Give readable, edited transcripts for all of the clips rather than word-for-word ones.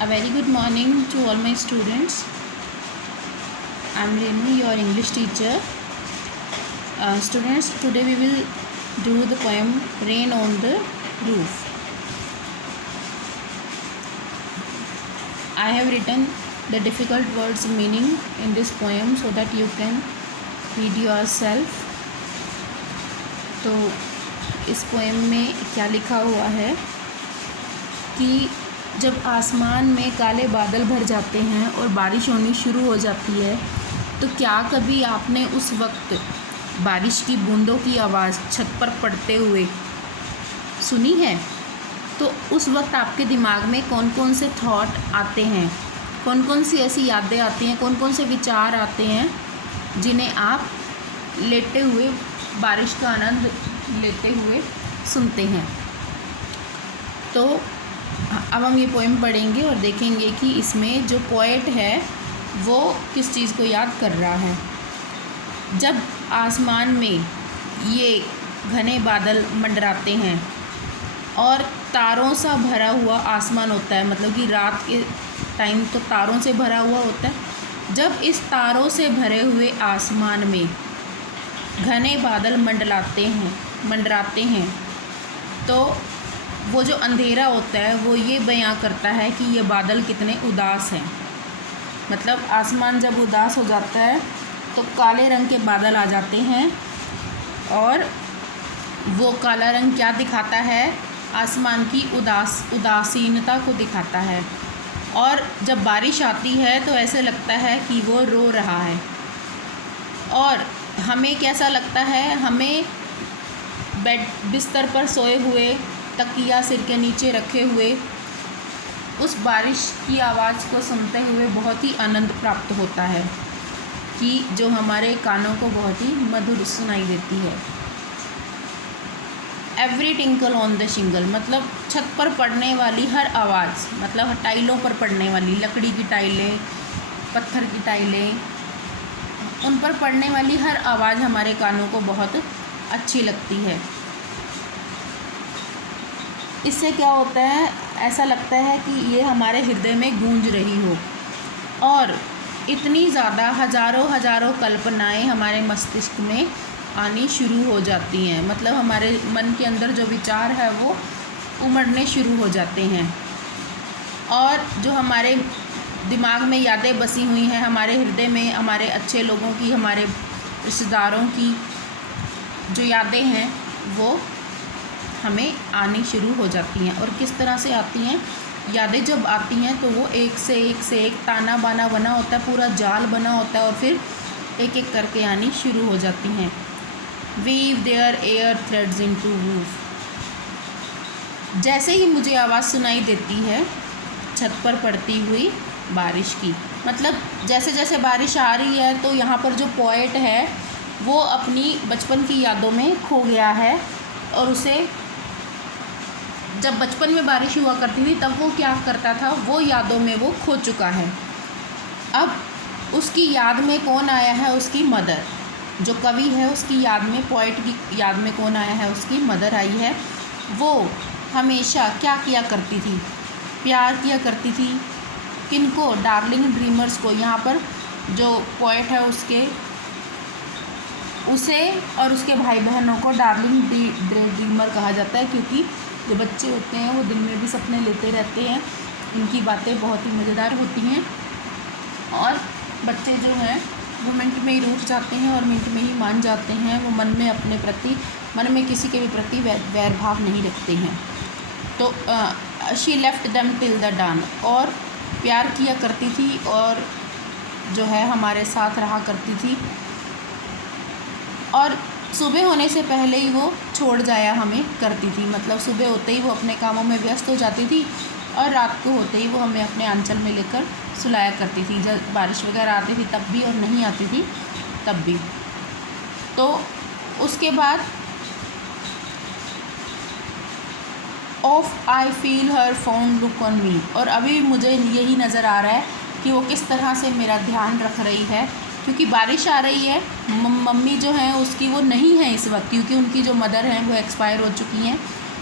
A very good morning to all my students. I am Renu, your English teacher. Students, today we will do the poem Rain on the Roof. I have written the difficult words meaning in this poem so that you can read yourself. तो इस poem में क्या लिखा हुआ है कि जब आसमान में काले बादल भर जाते हैं और बारिश होनी शुरू हो जाती है तो क्या कभी आपने उस वक्त बारिश की बूंदों की आवाज़ छत पर पड़ते हुए सुनी है? तो उस वक्त आपके दिमाग में कौन कौन से थॉट आते हैं, कौन कौन सी ऐसी यादें आती हैं, कौन कौन से विचार आते हैं जिन्हें आप लेटे हुए बारिश का आनंद लेते हुए सुनते हैं। तो अब हम ये पोएम पढ़ेंगे और देखेंगे कि इसमें जो पोएट है वो किस चीज़ को याद कर रहा है। जब आसमान में ये घने बादल मंडराते हैं और तारों सा भरा हुआ आसमान होता है, मतलब कि रात के टाइम तो तारों से भरा हुआ होता है। जब इस तारों से भरे हुए आसमान में घने बादल मंडराते हैं तो वो जो अंधेरा होता है वो ये बयां करता है कि ये बादल कितने उदास हैं। मतलब आसमान जब उदास हो जाता है तो काले रंग के बादल आ जाते हैं और वो काला रंग क्या दिखाता है? आसमान की उदासीनता को दिखाता है। और जब बारिश आती है तो ऐसे लगता है कि वो रो रहा है। और हमें कैसा लगता है? हमें बिस्तर पर सोए हुए तकिया सिर के नीचे रखे हुए उस बारिश की आवाज़ को सुनते हुए बहुत ही आनंद प्राप्त होता है कि जो हमारे कानों को बहुत ही मधुर सुनाई देती है। एवरी टिंकल ऑन द शिंगल, मतलब छत पर पड़ने वाली हर आवाज़, मतलब टाइलों पर पड़ने वाली, लकड़ी की टाइलें, पत्थर की टाइलें, उन पर पड़ने वाली हर आवाज़ हमारे कानों को बहुत अच्छी लगती है। इससे क्या होता है? ऐसा लगता है कि ये हमारे हृदय में गूंज रही हो और इतनी ज़्यादा हज़ारों कल्पनाएं हमारे मस्तिष्क में आनी शुरू हो जाती हैं। मतलब हमारे मन के अंदर जो विचार है वो उमड़ने शुरू हो जाते हैं और जो हमारे दिमाग में यादें बसी हुई हैं, हमारे हृदय में हमारे अच्छे लोगों की, हमारे रिश्तेदारों की जो यादें हैं वो हमें आनी शुरू हो जाती हैं। और किस तरह से आती हैं? यादें जब आती हैं तो वो एक से एक ताना बाना बना होता है, पूरा जाल बना होता है और फिर एक एक करके आनी शुरू हो जाती हैं। Weave their air threads into woof. जैसे ही मुझे आवाज़ सुनाई देती है छत पर पड़ती हुई बारिश की, मतलब जैसे जैसे बारिश आ रही है तो यहाँ पर जो पोएट है वो अपनी बचपन की यादों में खो गया है और उसे जब बचपन में बारिश हुआ करती थी तब वो क्या करता था, वो यादों में वो खो चुका है। अब उसकी याद में कौन आया है? उसकी मदर। जो कवि है उसकी याद में, पोएट की याद में कौन आया है? उसकी मदर आई है। वो हमेशा क्या किया करती थी? प्यार किया करती थी। किनको? डार्लिंग ड्रीमर्स को। यहाँ पर जो पोएट है उसे और उसके भाई बहनों को डार्लिंग ड्रीमर कहा जाता है, क्योंकि जो बच्चे होते हैं वो दिन में भी सपने लेते रहते हैं। उनकी बातें बहुत ही मज़ेदार होती हैं और बच्चे जो हैं वो मिनट में ही रूठ जाते हैं और मिनट में ही मान जाते हैं। वो मन में किसी के भी प्रति वैर भाव नहीं रखते हैं। तो she left them till the dawn, और प्यार किया करती थी और जो है हमारे साथ रहा करती थी और सुबह होने से पहले ही वो छोड़ जाया हमें करती थी। मतलब सुबह होते ही वो अपने कामों में व्यस्त हो जाती थी और रात को होते ही वो हमें अपने आंचल में लेकर सुलाया करती थी। जब बारिश वगैरह आती थी तब भी और नहीं आती थी तब भी। तो उसके बाद of I feel her found look on me, और अभी मुझे यही नज़र आ रहा है कि वो किस तरह से मेरा ध्यान रख रही है, क्योंकि बारिश आ रही है। मम्मी जो हैं उसकी वो नहीं है इस वक्त, क्योंकि उनकी जो मदर हैं वो एक्सपायर हो चुकी हैं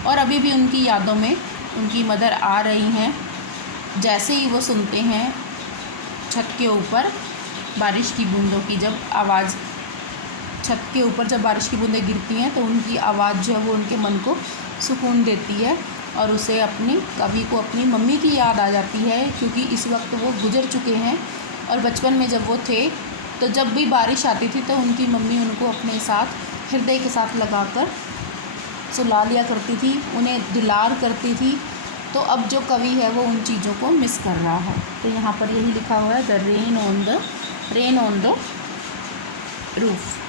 और अभी भी उनकी यादों में उनकी मदर आ रही हैं। जैसे ही वो सुनते हैं छत के ऊपर बारिश की बूंदों की जब आवाज़, छत के ऊपर जब बारिश की बूंदें गिरती हैं तो उनकी आवाज़ जो है वो उनके मन को सुकून देती है और उसे कवि को अपनी मम्मी की याद आ जाती है, क्योंकि इस वक्त वो गुजर चुके हैं। और बचपन में जब वो थे तो जब भी बारिश आती थी तो उनकी मम्मी उनको अपने साथ हृदय के साथ लगाकर सुला लिया करती थी, उन्हें दुलार करती थी। तो अब जो कवि है वो उन चीज़ों को मिस कर रहा है। तो यहाँ पर यही लिखा हुआ है, the rain on the roof.